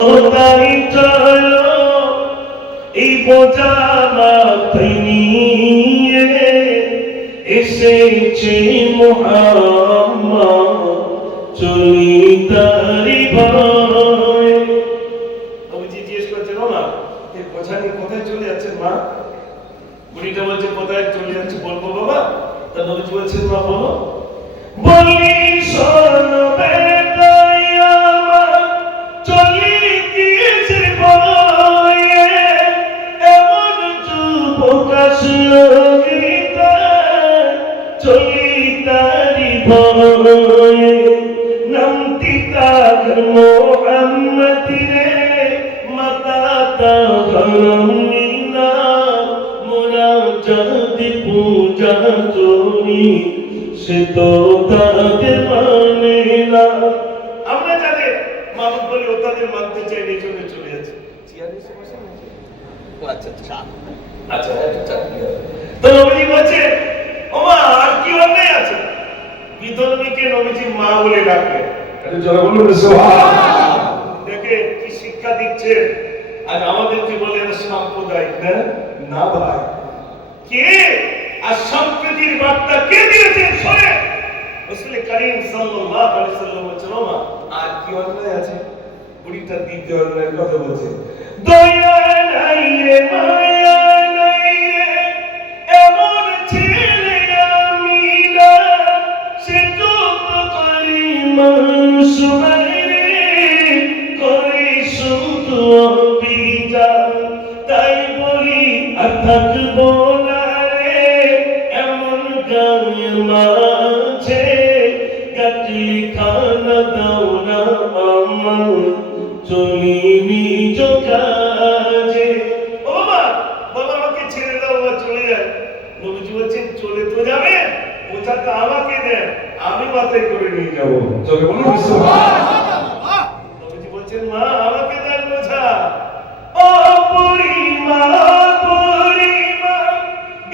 তাই চলো এই বোঝা মাথায় নিয়ে এসেছে মুহাম্মদ চলি তারি ভয়। নবীজি জিজ্ঞেস করছেন, ও মা, এই বোঝা নিয়ে কোথায় চলে যাচ্ছেন মা? বুড়িটা বলছে, কোথায় চলে যাচ্ছে বলবো বাবা? তা নবীজি বলছেন, মা বলো। বলি শোনো বেটা আমার চলি গিয়েছে ভয়ে, এমন যুবক আসলো গীতা চলি তারি ভয়ে। নামটি তার মোহাম্মদ রে মাতা তাহমিনা মোরা জাতি পূজা করি সে তো তাদের মানে না। আমরা যাদের মামুদ বলি ও তাদের মানতে চাই এই জন্য চলে যাচ্ছে। আচ্ছা তো নবীজি বলছে, ও মা আর কি অন্যায় আছে? বিধর্মীকে নবীজি মা বলে ডাকবে। যারা বলুন সুবহানাল্লাহ। দেখে কি শিক্ষা দিচ্ছে। আর আমাদেরকে বলে সাম্প্রদায়িক না, না ভাই। কে আর সম্প্রীতির বার্তা কে দিয়েছেন শোনেন। রাসূল করিম সাল্লাল্লাহু আলাইহি ওয়াসাল্লাম বলেছেন, ও মা আর কি অন্যায় আছে? বুড়িটা দ্বিতীয় অন্যায়ের কথা বলছে। দয়া নাই রে মায়া নাই রে এমন ছেলে আমি না, সে তো করি মাসুম রে করে শুধু অভিযান। তাই বলি আর থাকবো না রে এমন গায়ের মাঝে গাটি খানা দাও না আমার চলি নিজ কাজে। ও বাবা, বাবা আমাকে ছেড়ে দাও, বাবা চলে যায়। নবীজি বলছেন, চলে তো যাবে, বোঝাটা আমাকে দেন, আমি মাথায় করে নিয়ে যাবো। চলে বলুন সুবহানাল্লাহ। নবীজি বলছেন, মা আমাকে দেন বোঝা। ও বুড়িমা বুড়িমা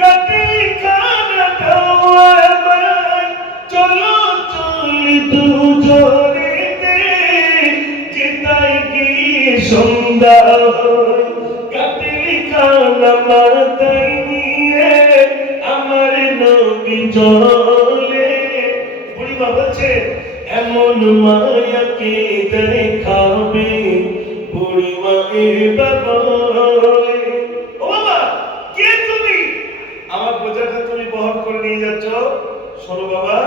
গাটি খানা দাও আমায় চলো চলি দুজনেতে যেতাই গিয়ে সন্ধ্যা গাটি খানা মাথায় নিয়ে আমার নবী চলে। বুড়িমা বলছে, এমন মায়াকে দেখাবে বুড়িমা বাবা। ও বাবা, কে তুমি? আমার বোঝাটা তুমি বহন করে নিয়ে যাচ্ছ। শোনো বাবা,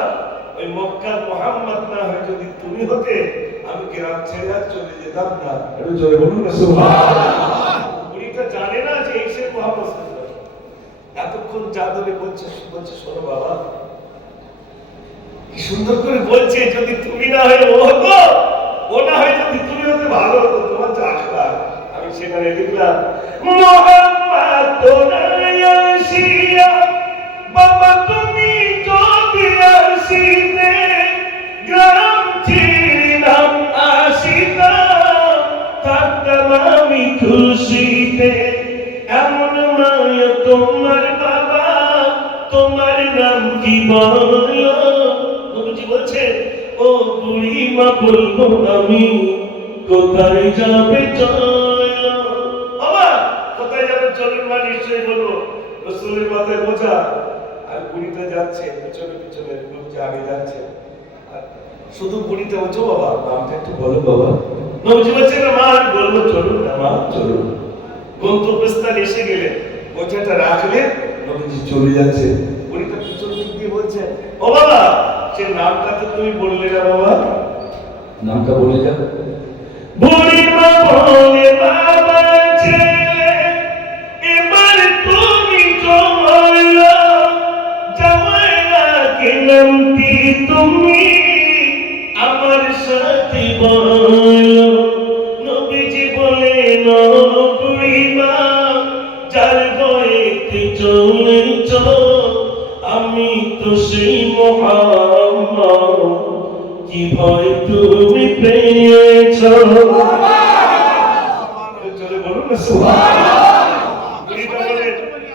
ওই মক্কার মুহাম্মদ না হয় যদি তুমি হতে আমি গ্রাম ছেড়ে আর চলে যেতাম না। একটু জোরে বলুন না সুবহানাল্লাহ। বুড়িটা জানে না যে এই সে মুহাম্মদ সাল্লাল্লাহু আলাইহি ওয়াসাল্লাম। এতক্ষণ যা ধরে বলছে, শোনো বাবা, কি সুন্দর করে বলছে, যদি তুমি না হয় ও হতো, ও না হয় যদি তুমি হতে ভালো হতো। তোমার যা আখলাক আমি সেখানে লিখলাম, মুহাম্মদ তোরাই আসিয়া বাবা তুমি যদি আসিতে গ্রাম ছিলাম আসিতাম থাকতাম আমি খুশিতে। এমন মায়া তোমার বাবা, তোমার নাম কি বলো? নবীজি বলছে, ও বুড়িমা বলবো আমি কোথায় যাবে চলো। বাবা কোথায় যাবে চলুন মা, নিশ্চয়ই বলবো। রাসূলের মাথায় বোঝা আর বুড়িটা যাচ্ছে পিছনে পিছনে, নবীজি আগে যাচ্ছে। শুধু বুড়িটা বলছে, বাবা নামটা একটু বলো বাবা। নবীজি বলছে, না মা আমি বলবো, চলুন না মা চলুন। গন্তব্যস্থানে এসে গেলে বোঝাটা রাখলে নবীজি চলে যাচ্ছে। বুড়িটা পিছন দিক দিয়ে বলছে, ও বাবা সে নামটা তো তুমি বললে না বাবা, নামটা বলে যাও। বুড়িমা বলে, বাবা ছেলে এবার তুমি চলো যাওয়ার আগে নামটি তুমি আমার সাথে বলো। নবীজি বলেন, বুড়িমা যার গয়েতে চলেছ আমি তো সেই মুহাম্মদ, কি ভয় তুমি পেয়েছ। চলে বলুন না সুবহানাল্লাহ। বুড়িটা বলে,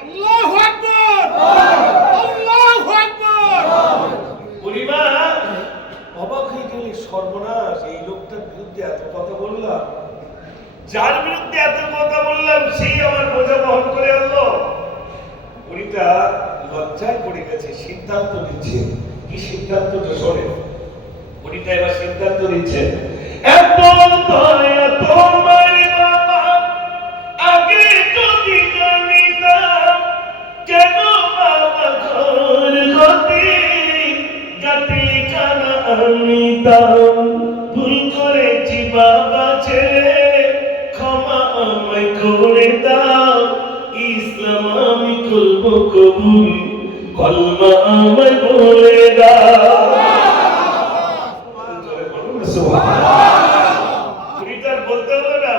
আল্লাহু আকবার আল্লাহু আকবার। বুড়িমা অবাক হয়ে গেলে, সর্বনাশ, এই লোকটার বিরুদ্ধে এত কথা বললাম, যার বিরুদ্ধে এত কথা বললাম সেই আমার বোঝা বহন করে আনলো। উনিটা লজ্জায় পড়ে গেছে, সিদ্ধান্ত নিচ্ছে। কি সিদ্ধান্তটা শোনে? উনিটা এবার সিদ্ধান্ত নিচ্ছে, এত দয়া তোমার বাবা আগে যদি জানিতাম, কেন বাবা ঘর হতে গাতে খানা আনিতাম। ভুল করেছি বাবা ছেলে, ক্ষমা আমায় করে দাও। ইসলাম আমি করব কবুল, কলমা আমায় বলে দাও। বলতে হবে না,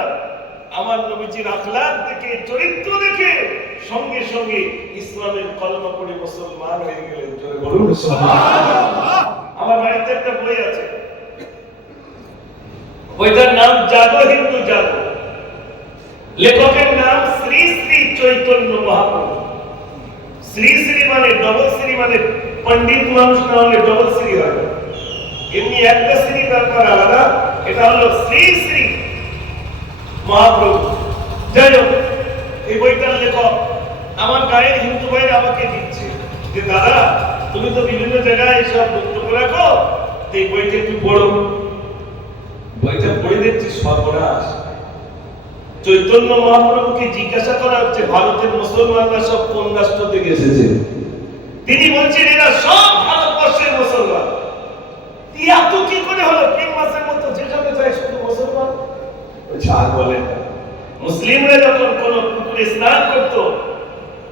আমার নবীজির আখলাক দেখে, চরিত্র দেখে সঙ্গে সঙ্গে ইসলামের কলমা পড়ে মুসলমান হয়ে গেলেন। আমার বাড়িতে একটা বই আছে, বইটার নাম জাগো হিন্দু জাগো। লেখকের নাম শ্রী শ্রী চৈতন্য মহাপ্রভু। শ্রী শ্রী মানে ডবল শ্রী, মানে পণ্ডিত মানুষ না হলে ডবল শ্রী হয়। এমনি একটা শ্রী ব্যাপার আলাদা, এটা হলো শ্রী শ্রী মহাপ্রভু। যাই হোক, এই বইটার লেখক আমার গায়ের হিন্দু ভাইরা আমাকে দিচ্ছে যে দাদা তুমি তো বিভিন্ন জায়গায় এসব বক্তব্য রাখো, এই বইটা একটু পড়ো। বইটা পড়ে দেখছি সর্বনাশ। চৈতন্য মহাপ্রভুকে জিজ্ঞাসা করা হচ্ছে ভারতের মুসলমানরা সব কোন রাষ্ট্র থেকে এসেছে। তিনি বলছেন এরা সব ভারতবর্ষের মুসলমান। এত কি করে হলো? 3 মাসের মতো যেখানে যায় শুধু মুসলমান। আর বলেন, মুসলিমরা যখন কোন পুকুরে স্নান করত,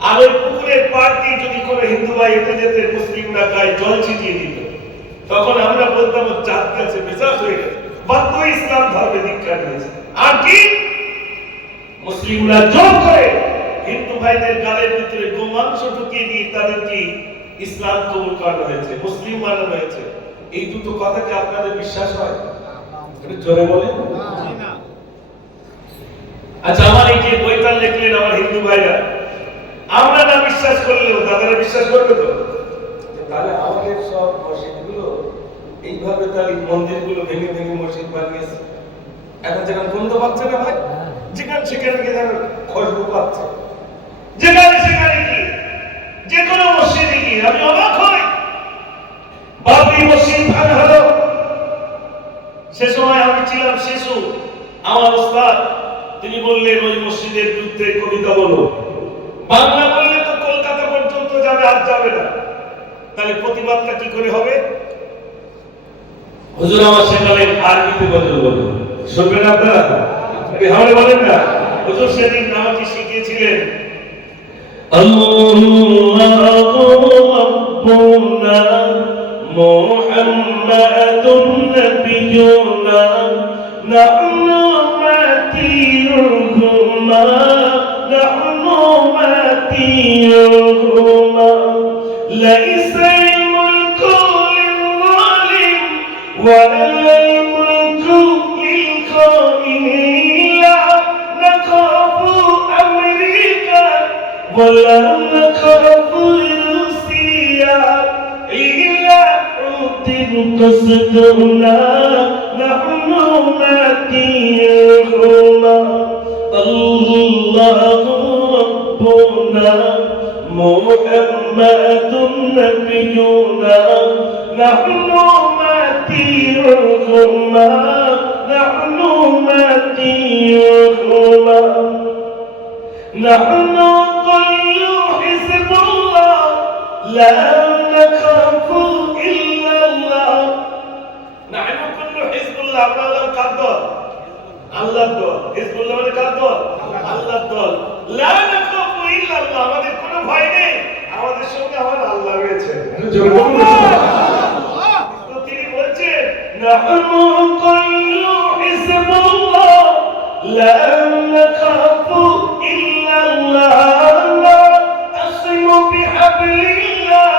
আর ওই পুকুরের পাড় দিয়ে যদি কোনো হিন্দু ভাই হেঁটে যেতে, মুসলিমরা গায়ে জল ছিটিয়ে দিত, তখন আমরা বলতাম চাঁদ গেছে, বেজাত হয়ে গেছে, বাধ্য ইসলাম ধর্মে দীক্ষা নিয়েছে। আর কি মুসলিমরা জোর করে হিন্দু ভাইদের গালের ভিতরে গোমাংস ঢুকিয়ে দিয়ে তাদেরকে ইসলাম কবুল করানো হয়েছে, মুসলিম বানানো হয়েছে। এই দুটো কথা কি আপনাদের বিশ্বাস হয়? একটু জোরে বলেন। আচ্ছা, আমার এই যে বইটা লিখলেন আমার হিন্দু ভাইরা, আমরা না বিশ্বাস করলেও দাদারা বিশ্বাস করবে তো? তাহলে আমাদের সব মসজিদগুলো এইভাবে, তাহলে মন্দিরগুলো ভেঙে ভেঙে মসজিদ বানিয়েছে। এখন যেখানে গন্ধ পাচ্ছে না ভাই, যেখানে সেখানে গিয়ে যেন খুশবু পাচ্ছে, যেখানে সেখানে কি যে কোনো মসজিদে গিয়ে আমি অবাক হই। বাবরি মসজিদ ভাঙা হলো, সে সময় আমি ছিলাম শিশু। আমার ওস্তাদ তিনি বললেন ওই মসজিদের বিরুদ্ধে কবিতা বলো। বাংলা বললে তো কলকাতা পর্যন্ত যাবে, আর যাবে না। তাহলে প্রতিবাদটা কি করে হবে? হুজুর আমার সেখানে আরবিতে গজল বলো, শুনবেন আপনারা? বিহারে বলেন না, হুজুর সেদিন আমাকে শিখিয়েছিলেন, আল্লাহু রাব্বুনা মুহাম্মাদুন নাবিয়ুনা নাহনু মাতিউহুমা নাহনু মাতিউহুমা লাইসা মুলকু লিল-যালিম ওয়ালাল মুলকু লিল-খাইন লা নাখাফু আমেরিকা ওয়ালা নাখাফু রুসিয়া ইল্লা উতিব قصدنا نحن ماتيهما الله ربنا محمد نبينا نحن ماتيهما نحن ماتيهما نحن كل حزب الله لا نخاف إلا الله نحن كل حزب الله আপনারা কার দল? আল্লাহর দল। হিজবুল্লাহ মানে কার দল? আল্লাহর দল। লা নাখাফু ইল্লা আল্লাহ, আমাদের কোনো ভয় নেই, আমাদের সঙ্গে আমার আল্লাহ রয়েছে। জোরে বলুন সুবহানাল্লাহ। তো তিনি বলছেন নাহনু কুল্লু হিজবুল্লাহ লা নাখাফু ইল্লা আল্লাহ আসিমু বিহাবলিল্লাহ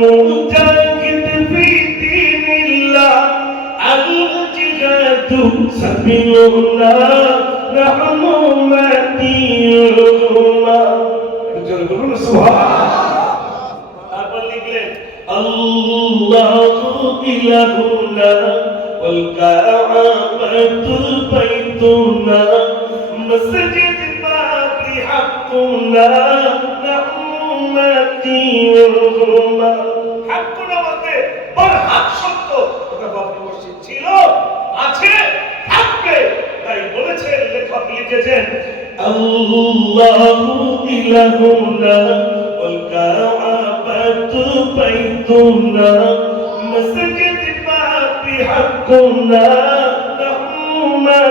মুজাহিদ ফি দীনিল্লাহ الجهاد سبيلنا نحن ماتيهما الله إلهنا والكعبة بيتنا মসজিদ বাবরি হাক্কুনা নাহমাতিহুমা। হাক্কুনা বলতে বড় হক সত্য, ওটা বাবরি মসজিদ ছিল, আছে, থাকবে। তাই বলেছেন, লেখক লিখেছেন, আল্লাহু ইলাহুনা ওয়াল কাবাতু বাইতুনা মসজিদ বাবরি হাক্কুনা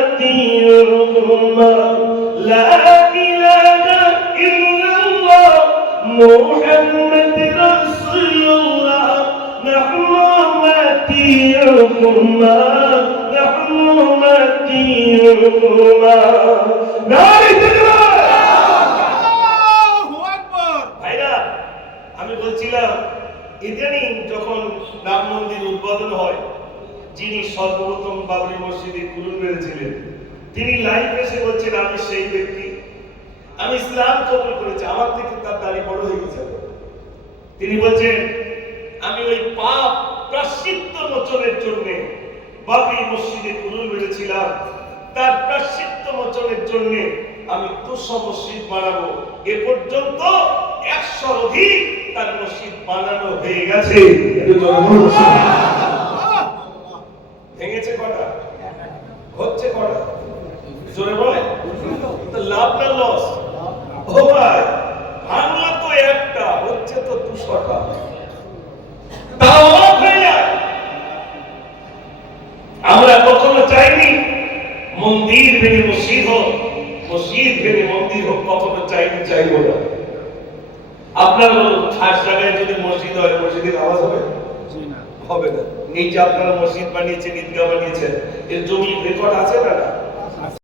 নাহমাতিহুমা লা ইলাহা ইল্লাল্লাহ মুহাম্মাদ রাসূলুল্লাহ নাহমাতিহুমা নাহমাতিহুমা। নারে তাকবীর! আল্লাহু আকবার! ভাইরা, আমি বলছিলাম ইদানিং যখন রাম মন্দির উদ্বোধন হয়, যিনি সর্বপ্রথম বাবরি মসজিদে কুলুন মেরেছিলেন, তিনি লাইভ এসে বলছেন, আমি সেই ব্যক্তি, আমি ইসলাম কবুল করেছি, আমার থেকে তার দাড়ি বড় হয়ে গেছে। তিনি বলছেন, আমি ওই পাপ প্রায়শ্চিত্ত মোচনের জন্য বাবরি মসজিদে কুলুন মেরেছিলাম, তার প্রায়শ্চিত্ত মোচনের জন্য আমি 200 মসজিদ বানাবো। এ পর্যন্ত 100 অধিক তার মসজিদ বানানো হয়ে গেছে। ভেঙেছে কটা, হচ্ছে কটা, জোরে বলে তো লাভ না লস? ও ভাই, ভাঙলো তো একটা, হচ্ছে তো 200টা। তাও অবাক হয়ে যায়। আমরা কখনো চাইনি মন্দির ভেঙে মসজিদ হোক, মসজিদ ভেঙে মন্দির হোক, কখনো চাইনি, চাইবো না। আপনারা বলুন, খাস জায়গায় যদি মসজিদ হয়, মসজিদের আওয়াজ হবে? হবে না। এই যে আপনারা মসজিদ বানিয়েছেন, ঈদগাহ বানিয়েছেন, এর জমি রেকর্ড আছে না?